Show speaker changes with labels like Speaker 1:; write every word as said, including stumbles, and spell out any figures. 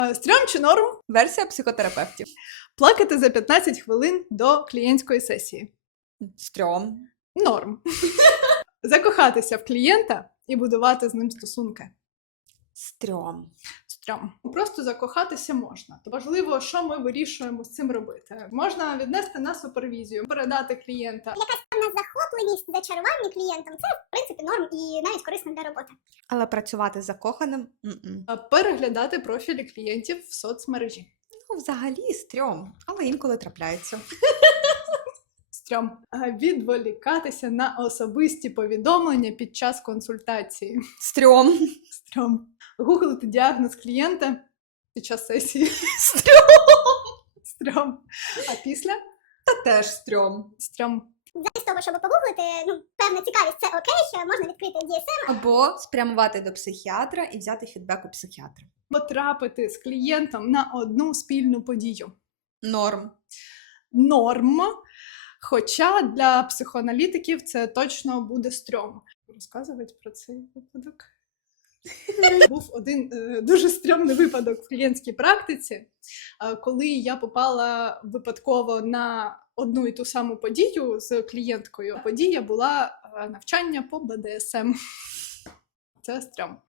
Speaker 1: Стрьом чи норм?
Speaker 2: Версія психотерапевтів.
Speaker 1: Плакати за п'ятнадцять хвилин до клієнтської сесії.
Speaker 2: Стрьом.
Speaker 1: Норм. Закохатися в клієнта і будувати з ним стосунки.
Speaker 2: Стрьом.
Speaker 1: Стрьом. Просто закохатися можна. То важливо, що ми вирішуємо з цим робити. Можна віднести на супервізію, передати клієнта.
Speaker 3: Якась певна захопленість, зачарування клієнтом – це, в принципі, норм і навіть корисно для роботи.
Speaker 2: Але працювати з закоханим – м-м.
Speaker 1: А переглядати профілі клієнтів в соцмережі.
Speaker 2: Ну, взагалі стрьом, але інколи трапляється.
Speaker 1: Стрьом. А відволікатися на особисті повідомлення під час консультації.
Speaker 2: Стрьом.
Speaker 1: Стрьом. Гуглити діагноз клієнта під час сесії.
Speaker 2: Стрьом.
Speaker 1: Стрьом. А після?
Speaker 2: Та теж стрьом.
Speaker 1: Стрьом.
Speaker 3: Замість того, щоб погуглити, ну, певна цікавість – це окей, що можна відкрити ді ес ем.
Speaker 2: Або спрямувати до психіатра і взяти фідбек у психіатра.
Speaker 1: Потрапити з клієнтом на одну спільну подію.
Speaker 2: Норм.
Speaker 1: Норм. Хоча для психоаналітиків це точно буде стрьом. Розказувати про цей випадок. Був один е, дуже стрьомний випадок в клієнтській практиці, е, коли я попала випадково на одну і ту саму подію з клієнткою. Подія була е, навчання по бе де ес ем. Це стрьом.